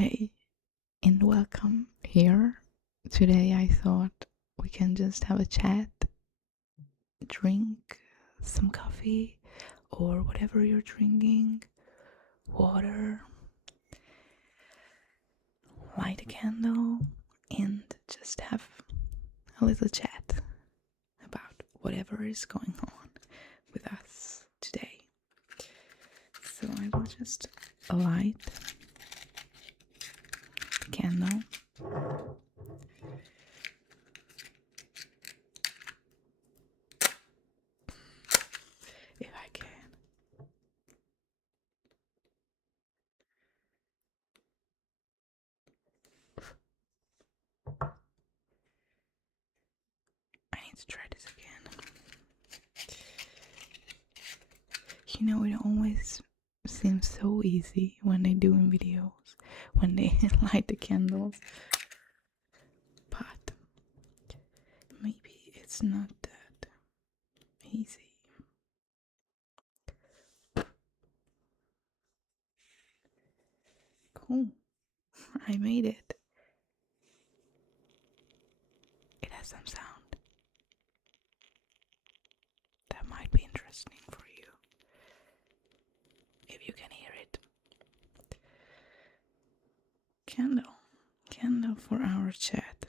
Hey, and welcome here. Today I thought we can just have a chat, drink some coffee or whatever you're drinking, water, light a candle, and just have a little chat about whatever is going on with us today. So I will just light the candle. If I can. I need to try this again. You know, it always seems so easy when they do in videos, when they light the candles. But maybe it's not that easy. Cool. I made it. It has some sound. That might be interesting for you. If you can hear it. Candle. Candle for our chat.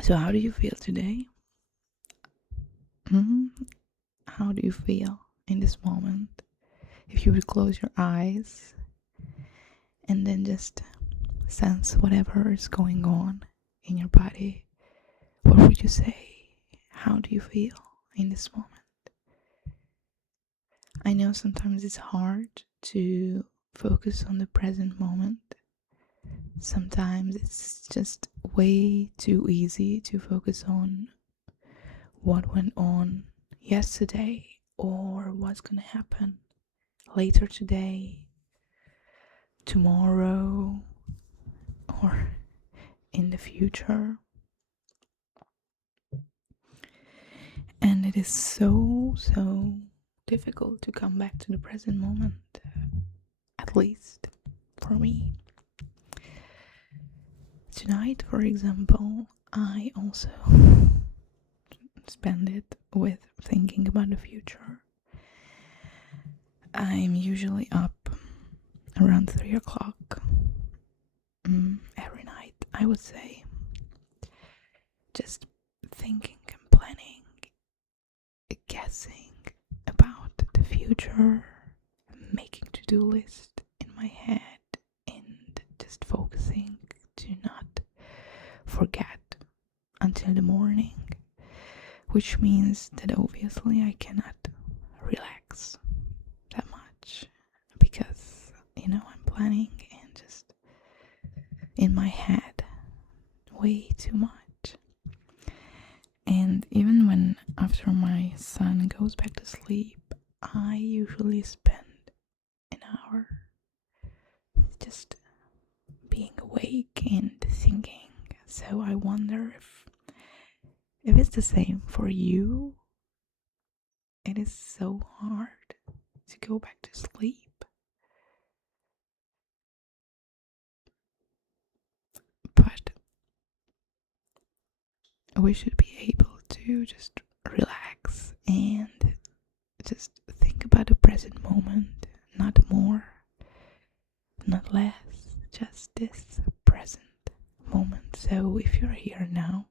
So how do you feel today? How do you feel in this moment? If you would close your eyes and then just sense whatever is going on in your body, what would you say? How do you feel in this moment? I know sometimes it's hard to focus on the present moment. Sometimes it's just way too easy to focus on what went on yesterday or what's gonna happen later today, tomorrow, or in the future. And it is so difficult to come back to the present moment, at least for me. Tonight, for example, I also spend it with thinking about the future. I'm usually up around 3 o'clock every night, I would say, just thinking and planning, guessing about the future, making to-do list in my head, and just focusing to not forget until the morning, which means that obviously I cannot relax that much because, I'm planning and just in my head way too much. And even when after my son goes back to sleep, I usually spend an hour just being awake and thinking. So I wonder if it's the same for you. It is so hard to go back to sleep. But we should be able to just relax and just think about the present moment, not more, not less, just this present moment. So if you're here now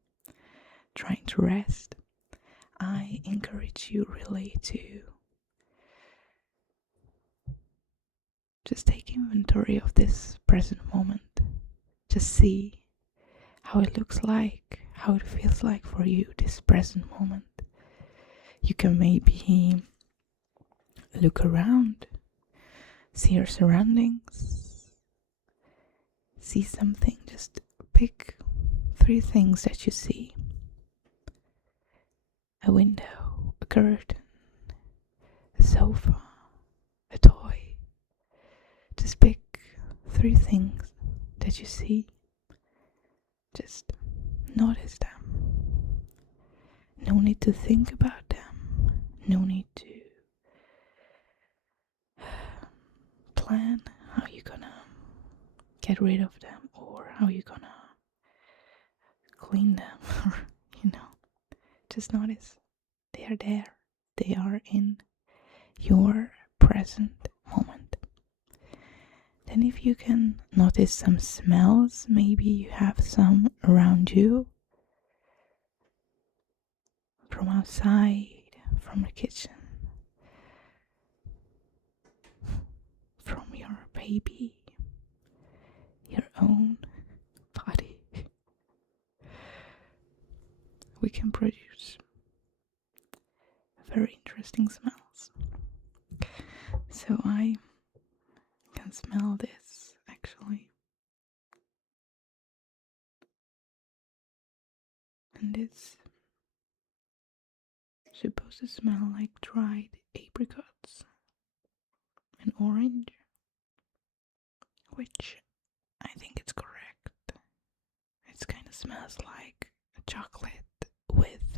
trying to rest, I encourage you really to just take inventory of this present moment. Just see how it looks like, how it feels like for you, this present moment. You can maybe look around, see your surroundings, see something, just pick 3 things that you see. A window, a curtain, a sofa, a toy. Just pick 3 things that you see. Just notice them. No need to think about them. No need to plan how you're gonna get rid of them or how you're gonna clean them. you know, just notice they are there. They are in your present moment. Then if you can notice some smells, maybe you have some around you, from outside, from the kitchen, from your baby, your own body. We can produce very interesting smells. So I can smell this actually. And it's supposed to smell like dried apricots and orange, which I think it's correct. It kind of smells like a chocolate with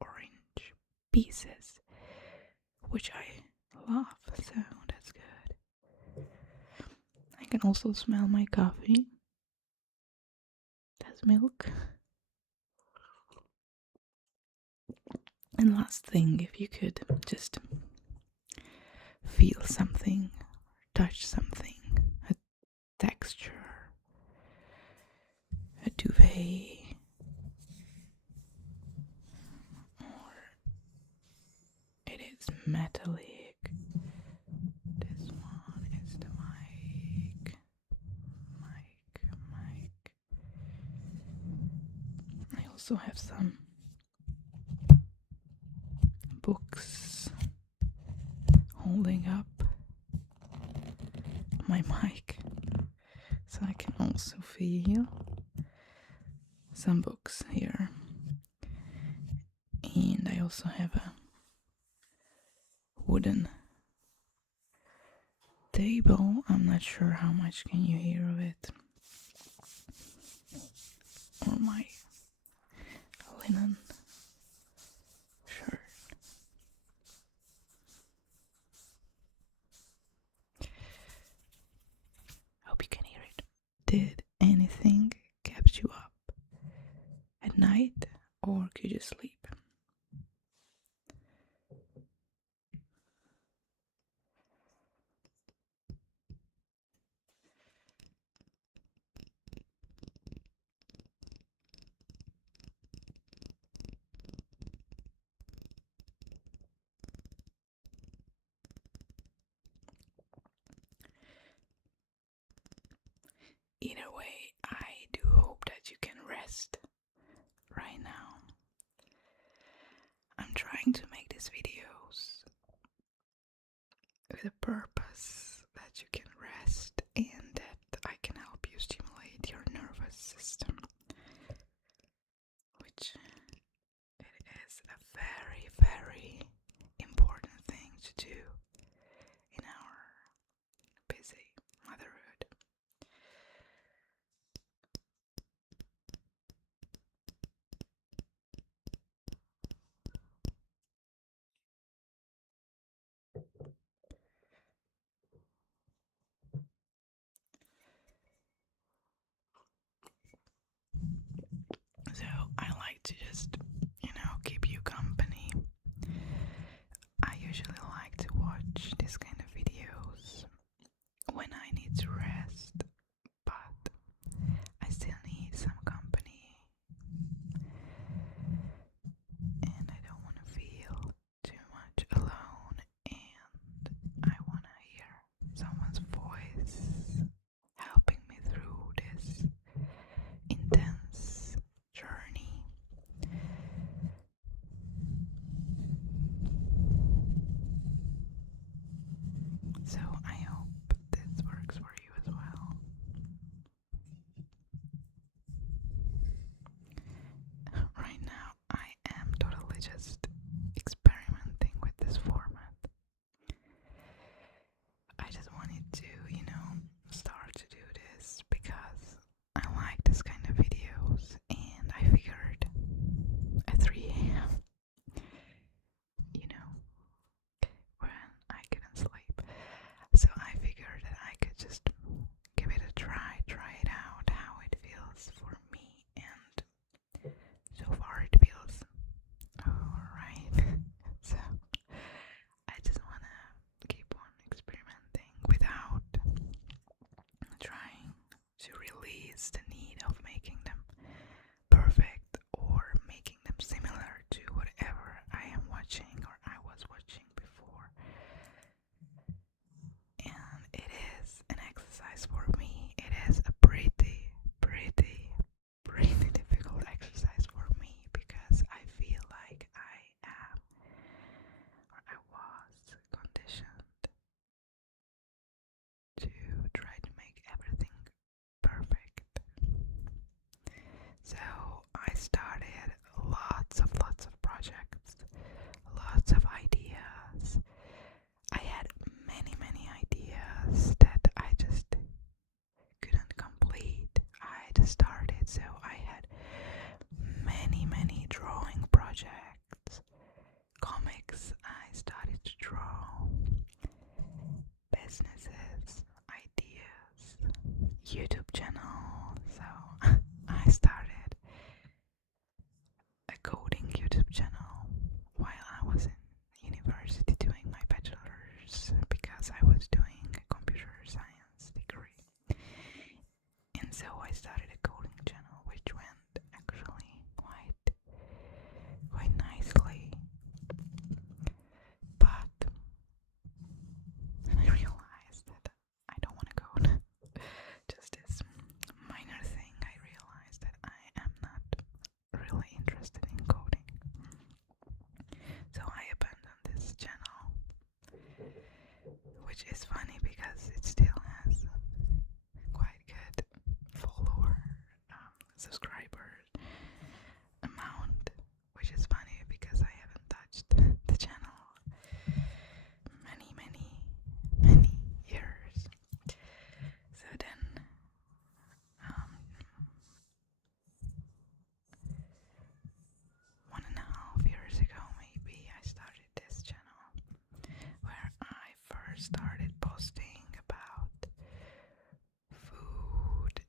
orange pieces, which I love, so that's good. I can also smell my coffee. That's milk. And last thing, if you could just feel something, touch something, a texture, a duvet, or it is metallic. This one is the mic. I also have some books holding up my mic, so I can also feel some books here. And I also have a wooden table. I'm not sure how much can you hear of it. Or my linen shirt. Hope you can hear it. Did anything kept you up at night, or could you sleep? Either way, I do hope that you can rest right now. I'm trying to make these videos with a purpose that you can rest and that I can help you stimulate your nervous system, which it is a very, very important thing to do in our busy motherhood. So I like to just, keep you company. I usually like to watch this kind of videos when I need to rest, but I still need some company. And I don't want to feel too much alone, and I want to hear someone's voice helping me through this intense journey. So I hope this works for you as well. Right now I am totally just experimenting with this format. I just wanted to, start to do this because I like this kind of videos, and I figured at 3 a.m., when I couldn't sleep. So channel. So I started a coding YouTube channel while I was in university doing my bachelor's, because I was doing a computer science degree. And so I started a coding channel, which went actually quite nicely. But then I realized that I don't want to code. Just this minor thing, I realized that I am not really interested in coding. So I abandoned this channel, which is funny because it still has quite good follower subscriber amount, which is funny because I haven't touched the channel many years. So then 1.5 years ago maybe I started this channel, where I first started posting about food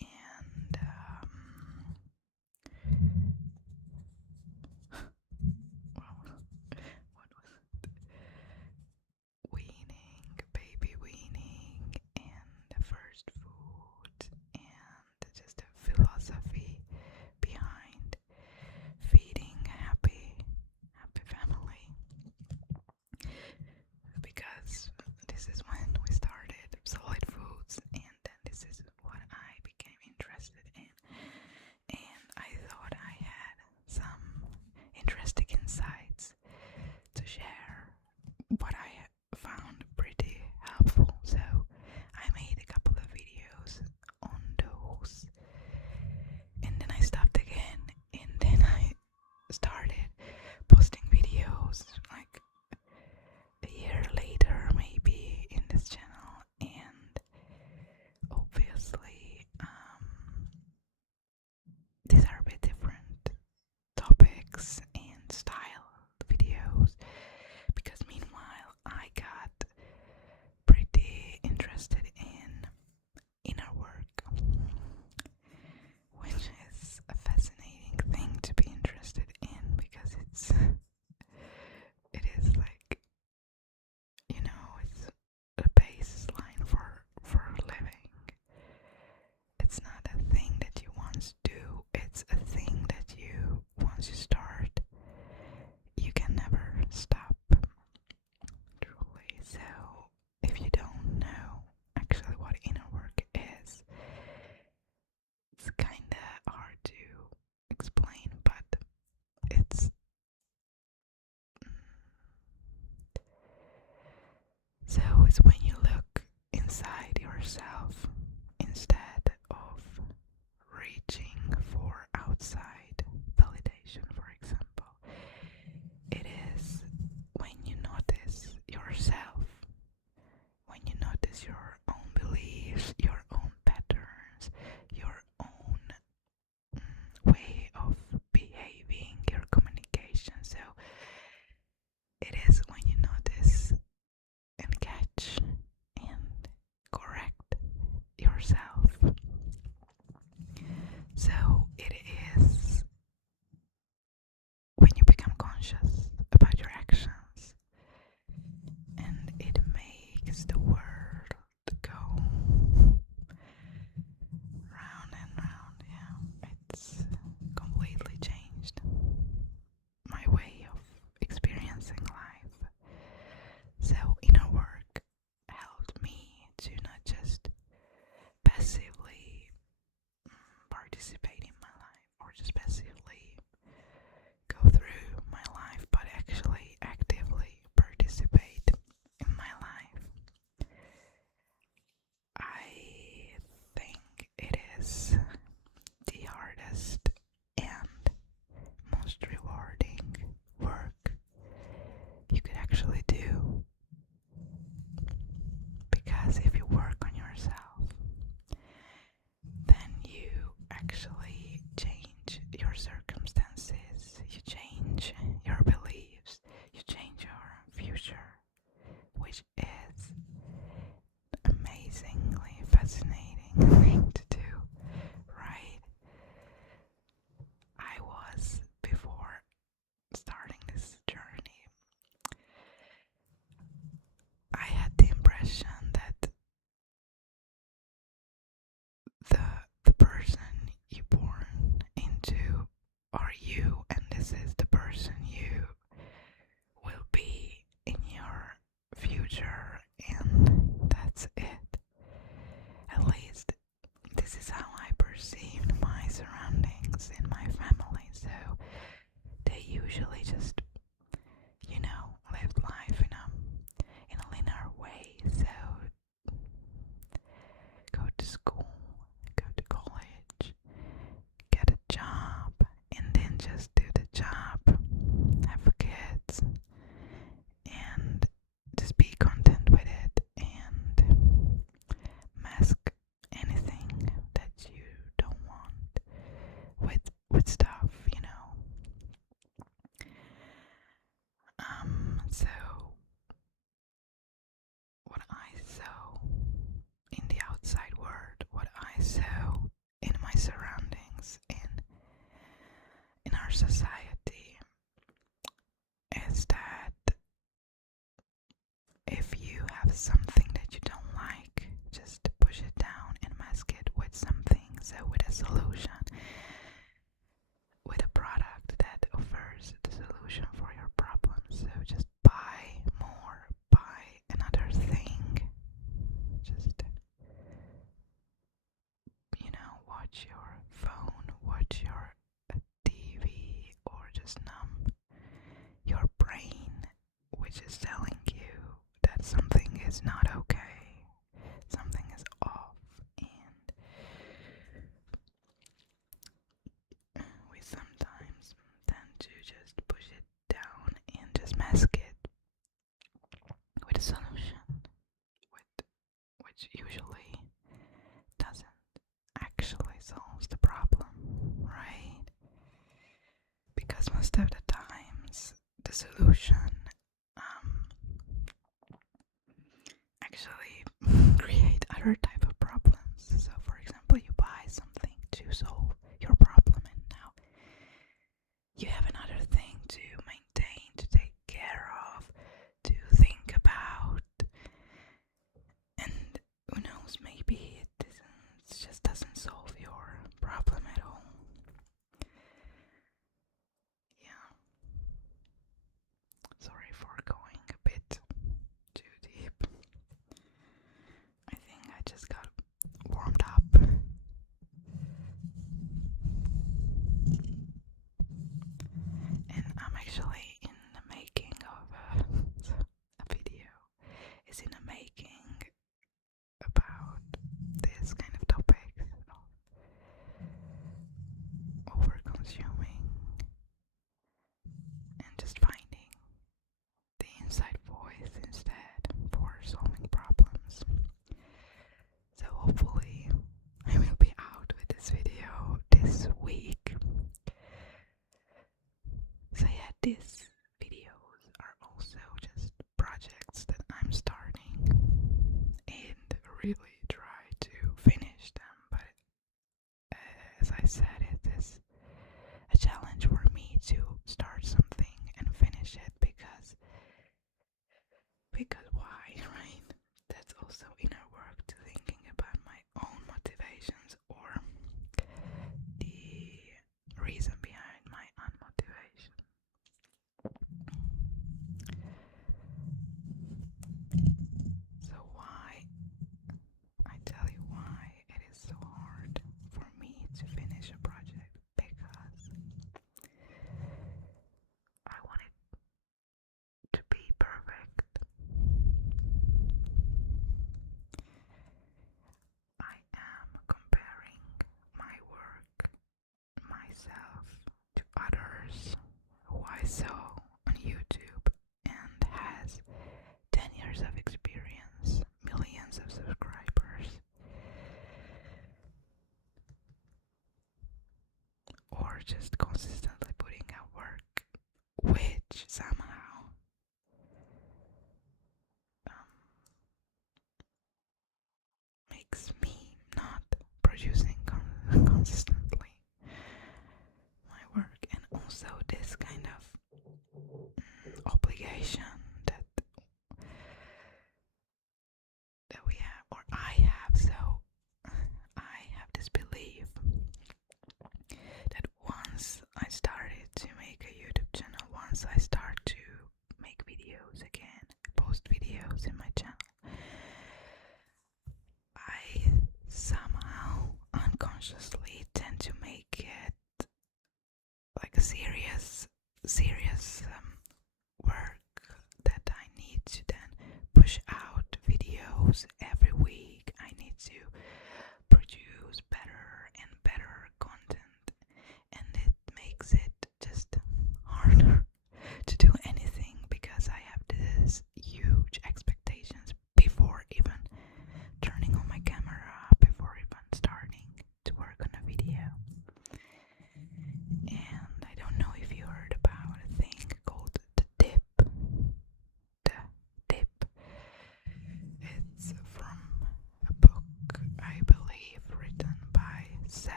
and what was it? Weaning, baby weaning, and the first food, and just the philosophy behind feeding a happy family. Because this is when we started solid foods, and then this is what I became interested in. And I thought I had some interesting insights to share, what I found pretty helpful. So I made a couple of videos on those, and then I stopped again, and then I started posting videos like a year later maybe in this channel. And obviously these are a bit different topics and style videos, because meanwhile I got pretty interested in inner work, which is a fascinating thing to be interested in, because it is like, you know, it's a baseline for living. It's not a thing that you once do, it's a thing that you, once you start, you can never stop, truly. So if you don't know actually what inner work is, it's kinda hard to explain, but it's so it's when you look inside yourself instead of reaching for outside validation, for example. It is when you notice yourself, when you notice your own beliefs, your own patterns, your own way of behaving, your communication. So it is when you notice and catch and correct yourself. So it is when you become conscious about your actions, and it makes the world go round and round. Yeah, it's completely changed my way of experiencing life. So inner work helped me to not just passively participate in my life, or just passively go through my life, but actually actively participate in my life. have something that you don't like, just push it down and mask it with something. So with a solution, with a product that offers the solution for your problem. So just buy more, buy another thing. Just, watch your phone, watch your TV, or just numb your brain, which is telling you that something is not okay, something is off, and we sometimes tend to just push it down and just mask it with a solution, which usually doesn't actually solve the problem, right? Because most of the times the solution actually create other type of problems. So for example, you buy something to solve your problem, and now you have another thing to maintain, to take care of, to think about, and who knows, maybe it just doesn't solve your problem at all. Yeah, sorry for going a bit too deep. I think I just got warmed up. And I'm actually in the making of a video. It's in the making about this kind of topic of over consuming and just finding the inside voice instead for solving problems. So hopefully I will be out with this video this week. So yeah, this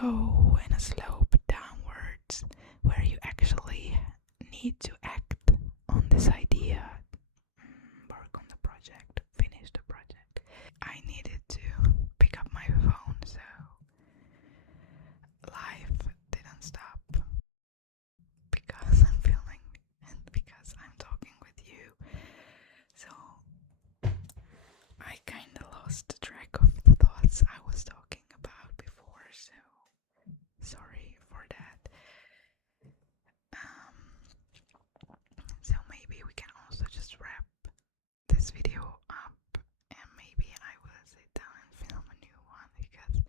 go in a slope downwards where you actually need to act on this idea, work on the project, finish the project. I needed to pick up my phone, so life didn't stop because I'm filming and because I'm talking with you. So I kinda lost track of the thoughts I was talking about before, so sorry for that. So maybe we can also just wrap this video up, and maybe I will sit down and film a new one because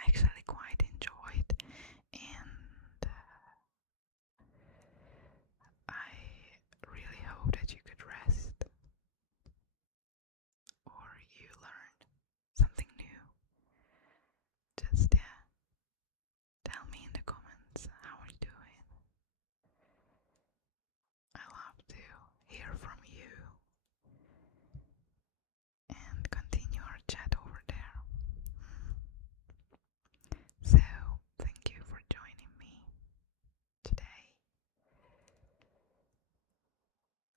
I actually quite enjoyed, and I really hope that you could rest or you learned something new. Just tell me in the comments how are you doing. I love to hear from you and continue our chat over there. So, thank you for joining me today.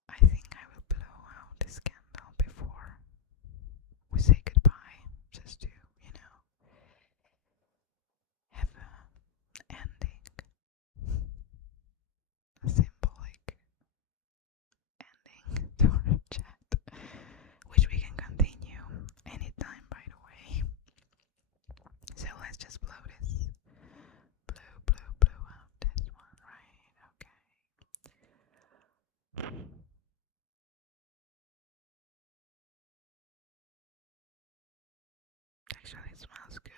I think I will blow out this candle before we say goodbye, just to, have an ending, a symbolic ending to our chat, which we can continue anytime, by the way. So let's just blow this. Blow out this one, right? Okay. Actually, it smells good.